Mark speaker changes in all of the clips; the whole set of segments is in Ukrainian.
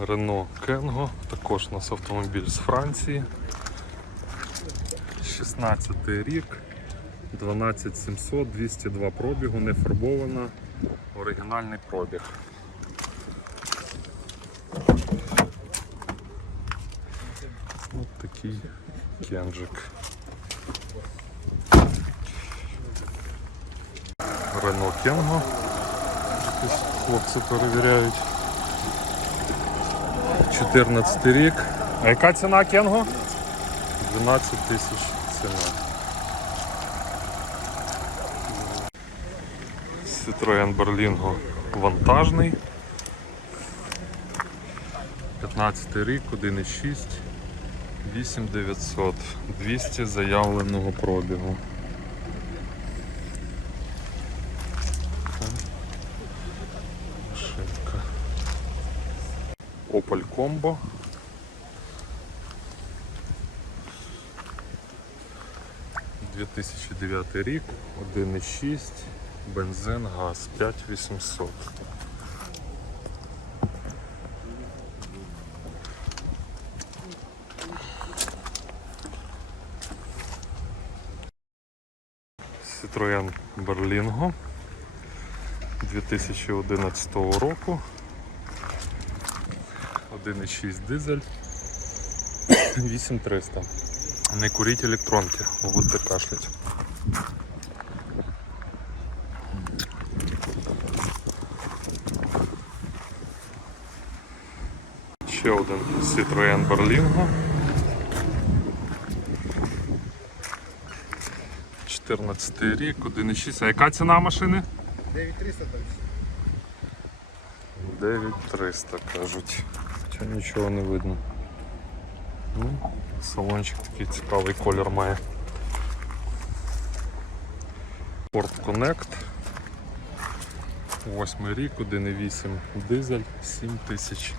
Speaker 1: Renault Kengo, також у нас автомобіль з Франції. 16 рік, 12700, 202 пробігу, не фарбована, оригінальний пробіг. Ось такий. Renault Kengo. Якось Хлопці перевіряють. 14 рік. А яка ціна Кенго? 12 тисяч ціна. Citroen Berlingo вантажний. 15 рік, 1,6, 8900, 200 заявленого пробігу. Opel Combo. – 2009 рік, 1,6, бензин, газ, 5800. Citroen Berlingo 2011 року. 1,6 дизель 8300. Не куріть електронки, будете кашлять. Ще один Citroen Berlingo. 14 рік, 1,6. А яка ціна машини?
Speaker 2: 9300 там.
Speaker 1: 9300 кажуть. Хоча нічого не видно. Ну, салончик такий цікавий колір має. Ford Connect. Восьмий рік, 1,8 дизель, 7000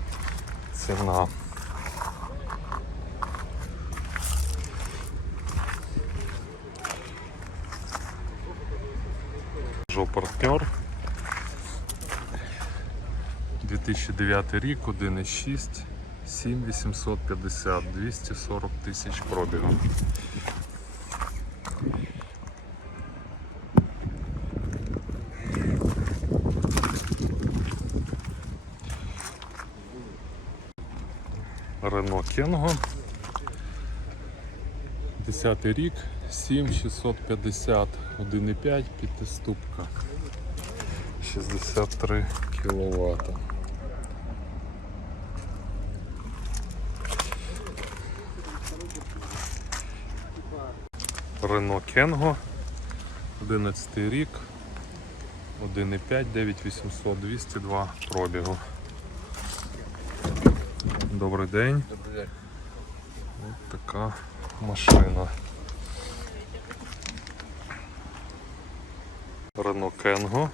Speaker 1: ціна. Жо партнер. 2009 рік, 1,6, 7850, 240 тисяч пробігу. Рено Кенго. 10 рік, 7650, 1,5, п'ятиступка. 63 кВт. Рено Кенго, 11 рік, 1,5, 9800, 202 пробігу. Добрий день.
Speaker 2: Добрий день.
Speaker 1: Ось така машина. Renault Kengo.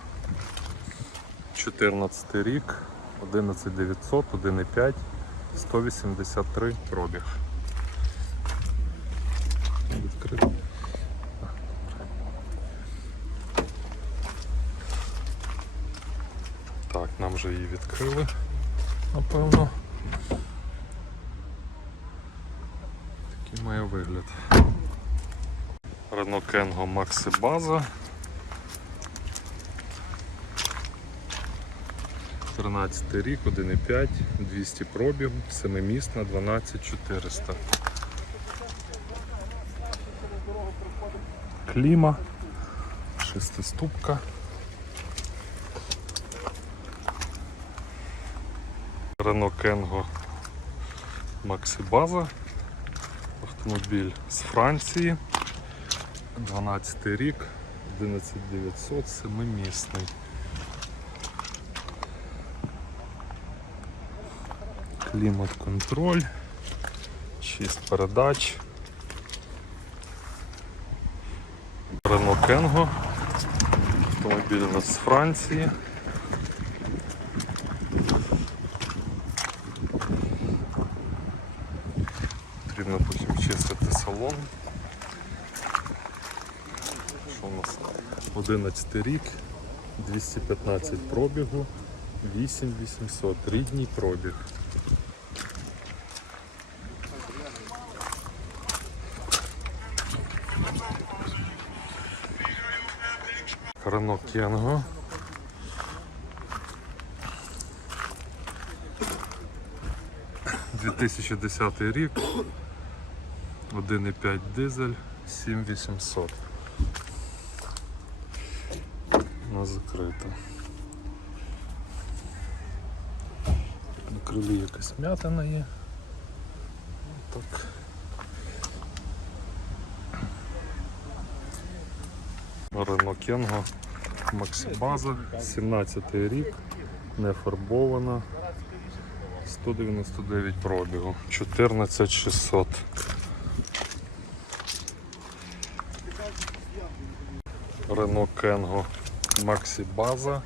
Speaker 1: 14 рік, 11900, 1,5, 183 пробіг. Відкрито. Так, нам вже її відкрили, напевно. Такий має вигляд. Renault Kengo Maxi База. 13 рік, 1,5, 200 пробігу, 7-місна, 12400. Кліма, шестиступка. Renault Kengo Maxi База. Автомобіль з Франції. 12 рік, 11900, 7-місний. Клімат-контроль, 6 передач. Renault Kengo. Автомобіль у нас з Франції. Богу. Що у нас? 11 рік, 215 пробігу, 8800, рідній пробіг. Ранок Янго. Дві тисячі десятий рік. 1,5 дизель, 7800. Вона закрита. На крилі якась м'ятина є. Так. Рено Кенго Максибаза, 17 рік, не фарбована. 199 пробігу, 14600. Рено Кенго Максі База,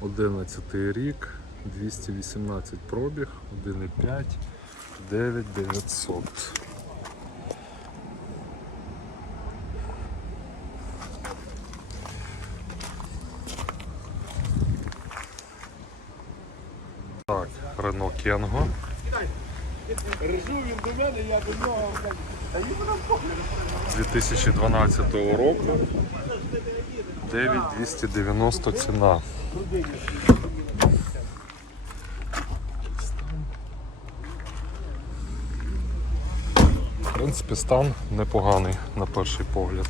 Speaker 1: 11 рік, 218 пробіг, 1,5, 9900. Так, Рено Кенго.
Speaker 2: Режу він до мене, я до нього. Та йому нам погляд.
Speaker 1: 2012 року 9290 ціна. В принципі, стан непоганий на перший погляд.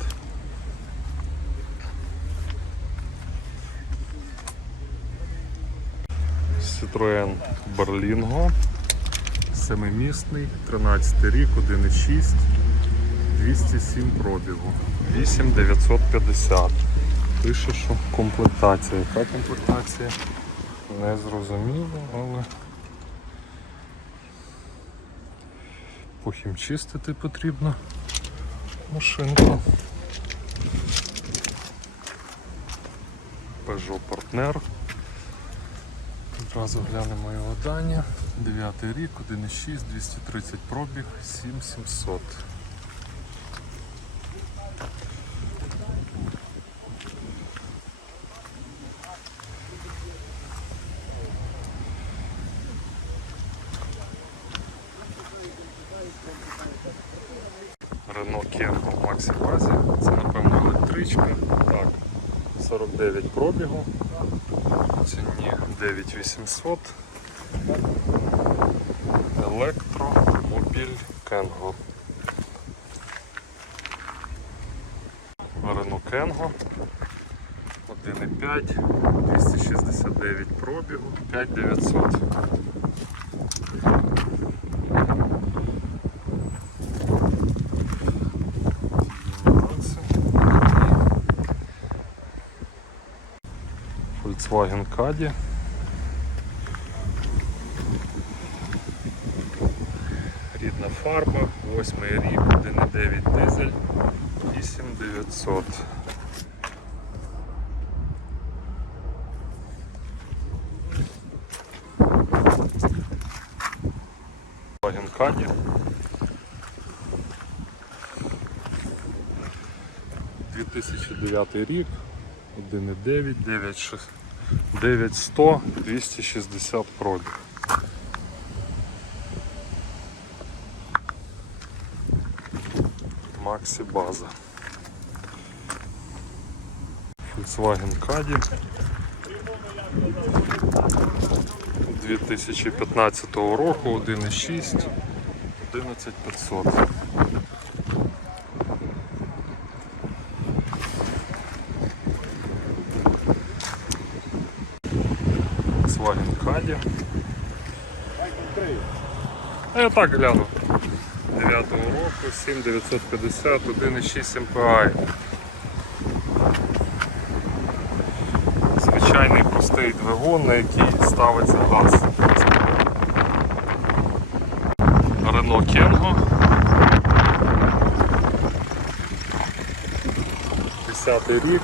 Speaker 1: Citroen Berlingo. Семимісний, 13 рік, 1,6. 207 пробігу. 8950. Пише, що комплектація. Яка комплектація? Не зрозуміло, але похімчистити потрібно машинку. Peugeot Partner. Одразу глянемо його дані. 9 рік, 1,6, 230 пробіг, 7700. Рено Кенго в Максі Базі. Це напевно електричка. Так, 49 пробігу. Ціні 9800. Електромобіль Кенго. Рено Кенго. 1,5, 269 пробігу, 5900. Volkswagen Caddy. Рідна фарба, 8 рік, 1,9 дизель, 8900. Volkswagen Caddy. Дві тисячі дев'ятий рік, 1,9, 9,6, 9100, 260 пробіг. Максі База. Volkswagen Caddy 2015 року 1,6 11500. Volkswagen Caddy. А я так гляну. 9 року, 7950, 1,6 MPI. Звичайний простий двигун, на який ставиться газ. Renault Кенго. 10 рік,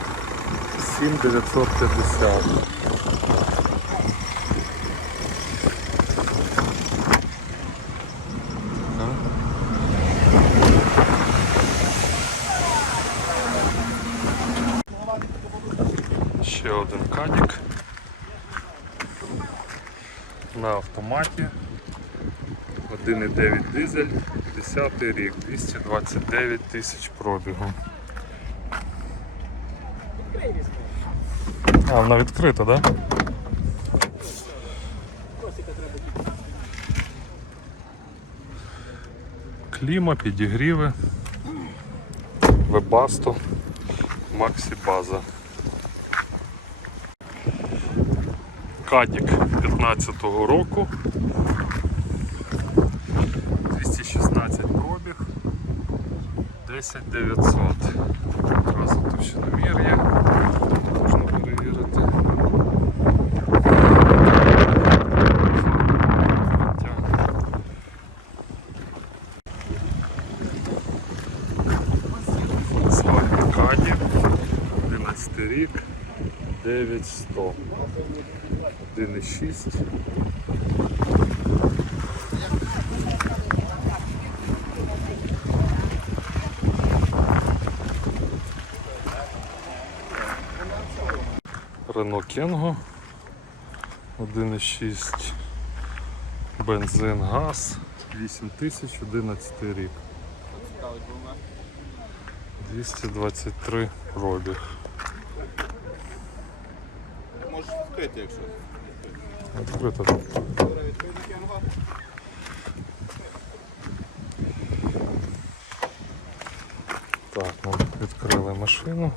Speaker 1: 7950. Ще один кадік на автоматі. 1,9 дизель, 10 рік, 229 тисяч пробігу. А, вона відкрита, так? Да? Кліма, підігріви, вебасто, Максі База. Кадік 15-го року. 216 пробіг. 10 900. Одразу товщиномір є. Можна перевірити. Volkswagen Caddy, 11 рік, 9100. 1,6. Renault Кенго 1,6 бензин, газ 8000, 11 рік. 223 пробіг.
Speaker 2: Можеш відкрити, якщо.
Speaker 1: Відкрито. Так, ми відкрили машину.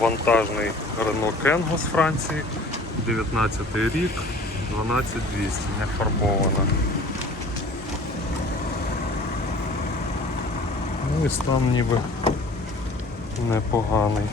Speaker 1: Вантажний Renault Kangoo з Франції, 19 рік, 12200, не фарбована. Ну і стан ніби непоганий.